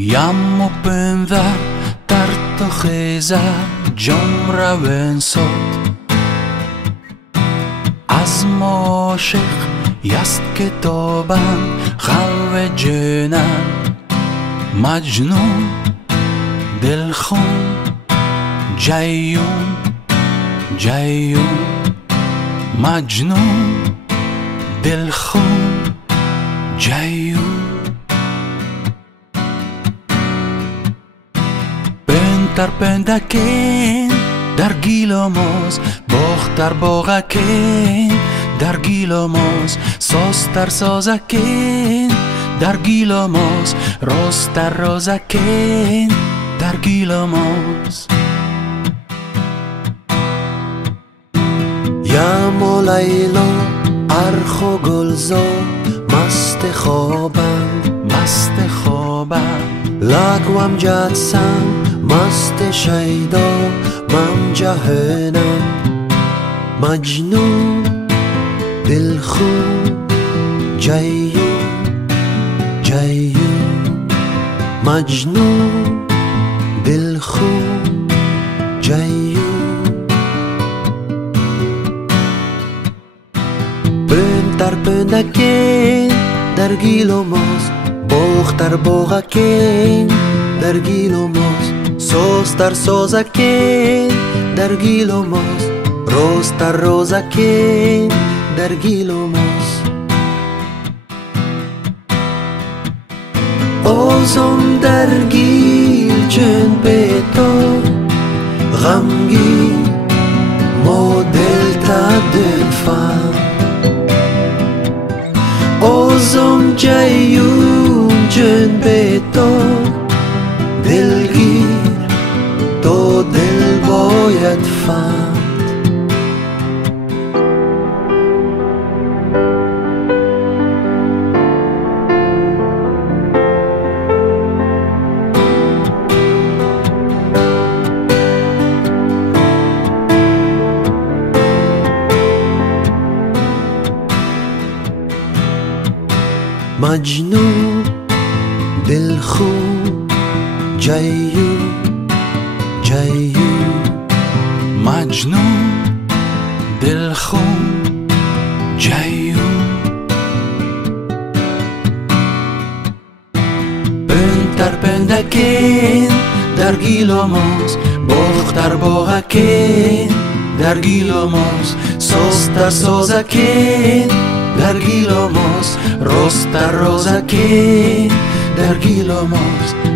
ים ופנדר תרתוחזה ג'ומרה ונסות از ماشق یست کتابن خلو جنن مجنون دلخون جیون جیون مجنون دلخون جیون بنتر بندکن در گیلوموز باختر باغکن در گیلوموز ساستر سازکن در گیلوموز راستر رازکن در گیلوموز یم و لیلا ارخ و گلزار مست خوابند مست خوابند لگوم جدسن مست شیدا من جهنم مجنون دلخون جیون جیون مجنون دلخون جیون بنتر بندکن در گیلوموز باختر باغکن در گیلوموز سوستر سازکن در گیلوموز روستر روزکن در گیلوموز اوزم در گیل چن به تو غمگین مدل تا دلفن اوزم جیون چن به تو دلگیر تو دل باید فهم مجنون دلخون جیون جیون مجنون دلخون جیون بنتر بندکن در گیلوموز باختر باغکن در گیلوموز ساستر سازکن در گیلوموز راستر رازکن در گیلوموز